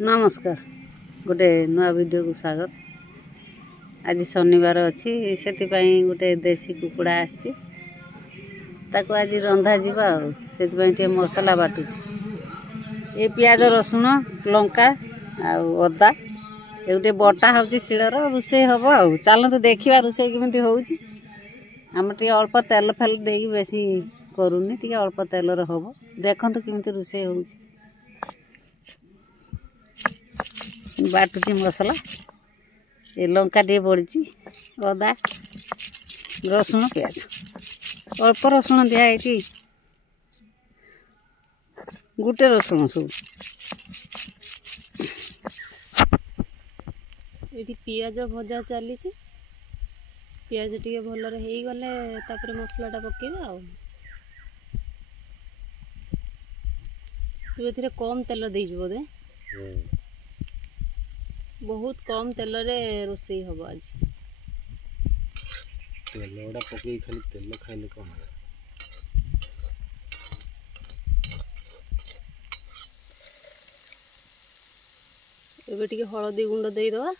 नमस्कार गोटे नुआ वीडियो को स्वागत। आज शनिवार अच्छी से गोटे देसी कुकुड़ा आसी आज रंधा जीवा से मसला बाटुची। ये पियाज रसुण लंका आदा ये गोटे बटा हूँ शिलर रोषे हम आ चलतु देखा रोषे केमी होची। आम टे अल्प तेल फेल दे बेसी करूनी टे अल्प तेलर हम देखते केमी रोषे हो बाटुची मसला ये लंका टे पड़ी अदा रसुण प्याज अल्प रसुण दिखाई गोटे रसुण सब ये पियाज भजा चली पियाज टे भल गले मसलाटा पकेबा आ कम तेल दे बोधे बहुत कम तेल रे रोषे हम आज तेल गुड़ा पकई खाली तेल खाइले कौन एबे टिके हलदी गुंड दे दवा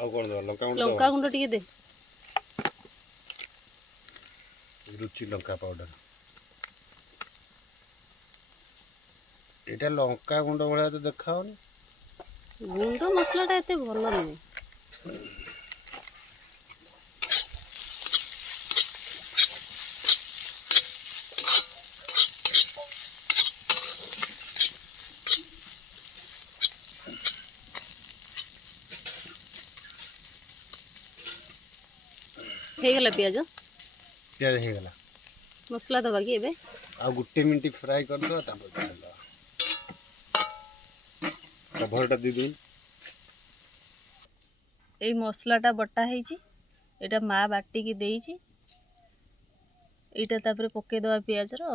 आ कोन दवा लंका गुंड टिके दे रुचि लंका पाउडर एटा लंका गुंड भाया तो देखा गुंड मसलाटा एते भल नुहे हेगला पियाज प्याज हो गला मसला दबा कि एबे आ गुटे मिनट फ्राई कर दो कभरटा दी दिन ए मसलाटा बटा हेची एटा मा बाटी की देईची एटा तापर पके दवा पियाज रो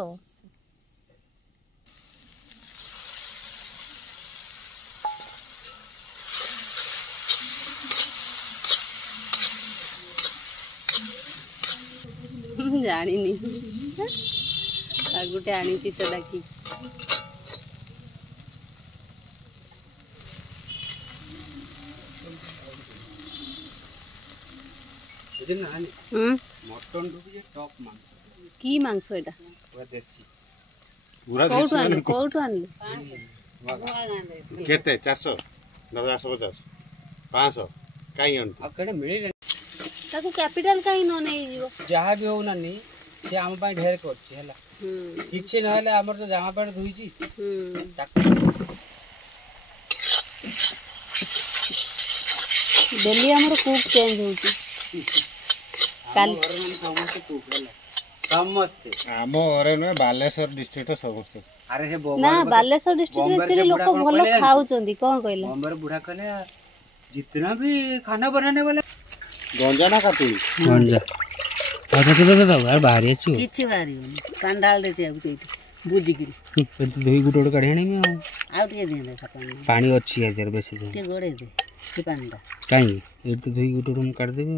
जानी गोटे आनी तो डाकी मटन टॉप मांस की मांस एटा पूरा देसी पूरा देसी कोठु आनले केते 400 450 500 काई अन अकड़े मिले ताको कैपिटल काई न नै जीवो जहाँ भी हो नानी से आम पाई ढेर करछि हला किछि न हले हमर तो जामा पेट धुइछि डेली हमर कुक चेंज होछि काल समस्त आम अरे न बालेश्वर डिस्ट्रिक्ट समस्त अरे से ना बालेश्वर डिस्ट्रिक्ट रे लोक भलो खाउचंदी कोन कहले बॉम्बे बुढ़ा कहले जितना भी खाना बनाने वाला गंजा ना काटू गंजा अच्छा तो बताओ यार बाहर अछि किछि बारी पान डाल दे से बुझी की दही गुटोड़ काढे नहीं में आउ टे दे दे पानी अछि यार बेसी दे के गोड़े दे के पानडा काई ए तो दही गुटोड़ हम काट देबे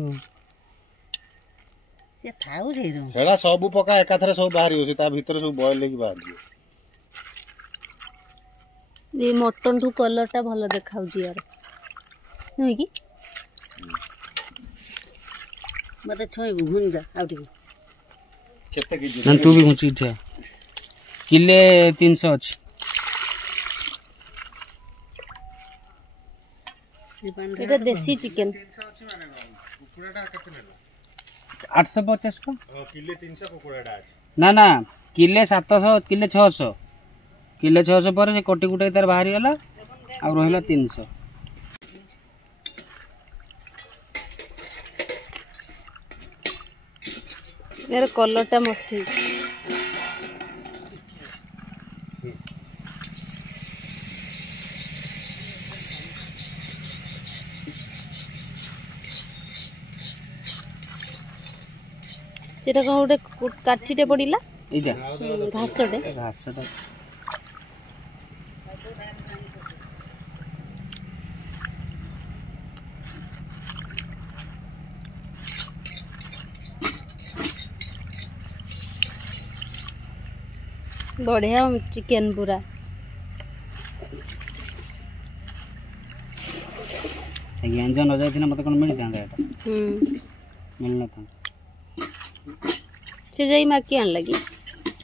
से थाउ छै रो छेड़ा सब पका एकाथरे सब बाहरी होसी ता भीतर सब बॉयल लेके बाहर दियो ये मटन टू कलरटा भलो देखाउ जी यार नहीं की मते छोई घुन जा आउ टे केते की ना तू भी घुची छे किले 300 अछि ये पान एटा देसी चिकन कुकुड़ाटा केते नेला 850 को किले 300 कुकुड़ाटा अछि ना ना किले 700 किले 600 किले 600 पर से कोटी कुटे तार बाहरी गला आ रहिला 300 यार कलरटा मस्त है सेटा कोन गोटे काठीटे पड़िला एटा घासटे बढ़िया चिकन पूरा गंजा न जाए मत कौन मिलता मिलना था से जाई माकी आन लगी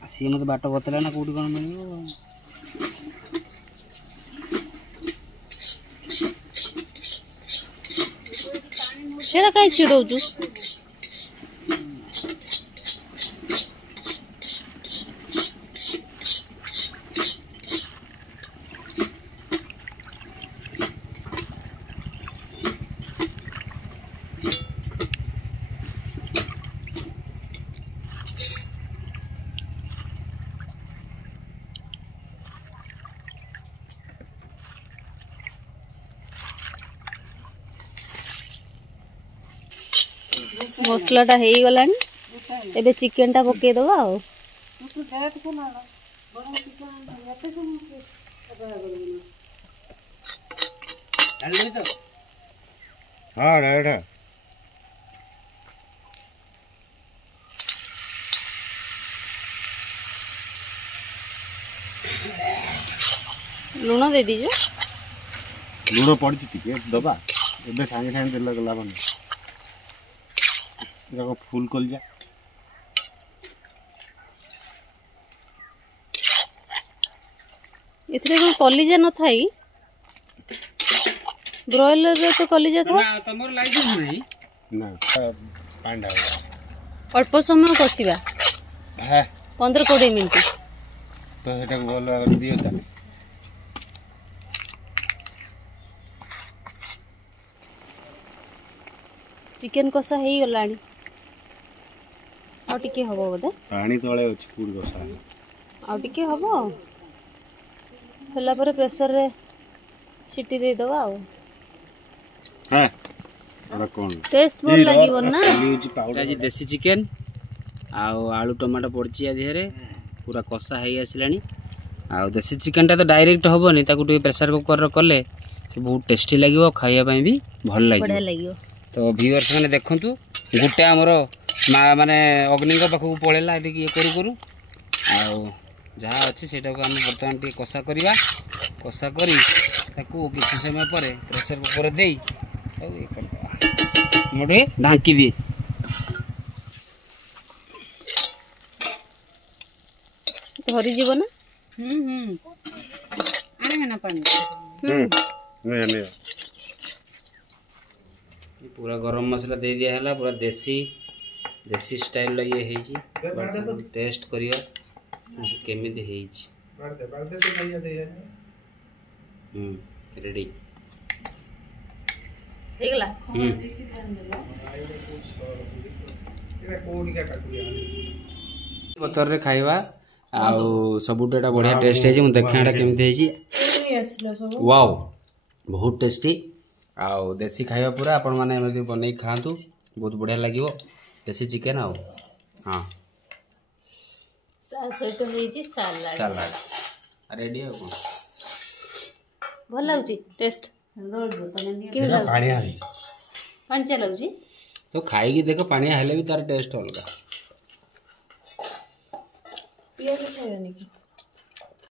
सी मत बाट बतला ना कौटी कौन मिल सेटा कहीं चिड़ौचु मसलाटा हो गलानी एबे चिकन टा पके दबा आ हाँ रेड है लुण दे दीजिए लुण पड़ी टे दबा ए सागे सागे देला गला बन फुल कर जा इथरे कोन कलिजा न थाई ब्रॉयलर रे तो कलिजा था तमर लाइसेंस नहीं ना पांडा अल्प समय कसिबा है 15-20 मिनिट तो सेटा बोल दियो ता चिकन कषा हो गलानी आउटिके हबो बोधे पानी तळे अछि कुड गसा आउटिके हबो होला पर प्रेशर रे सीटी दे दवा आ है एडा कोन टेस्ट भल लागिवो ना यूज पाउडर आज देसी चिकन आलू टमाटो पड़ची आ देहरे पूरा कषा हो आसलानी आ देसी चिकन टा तो डायरेक्ट हबनी ताकू टे प्रेशर कुकर कले से बहुत टेस्टी लगिवो खाइया पई भी भल लागिवो बढ़िया लागिवो तो व्यूअर्स माने देखंतु गुटे हमर माने अग्निक पाखु पळेला एटी ये करू करू आ जहाँ अच्छे सेटा को हम बर्तमान टे कषा करवा कषा करी ताकू किसी समय पर प्रेशर कुकर दे मोटे ढांकी दिए धरी जीव ना आने ना पानी नहीं पूरा गरम मसला दे दिया है पूरा देसी देसी स्टाइल ये है टेस्ट करवा केमिति हेइछि रेडी हेगला बतर रे खाइबा आउ सबुटा बढ़िया टेस्ट है देखा केमिति वाओ बहुत टेस्टी आउ देसी खाइबा पूरा आपण माने एमति बनै खांतु बहुत बढ़िया लागिवो देसी चिकन आउ हां सहित होइछि सलाड सलाड रेडी हो भल लागछि टेस्ट पानी आइ पानी चला लागछि तो खाई देखो पानी हेले भी तार टेस्ट अलग पिया खाइबा नहीं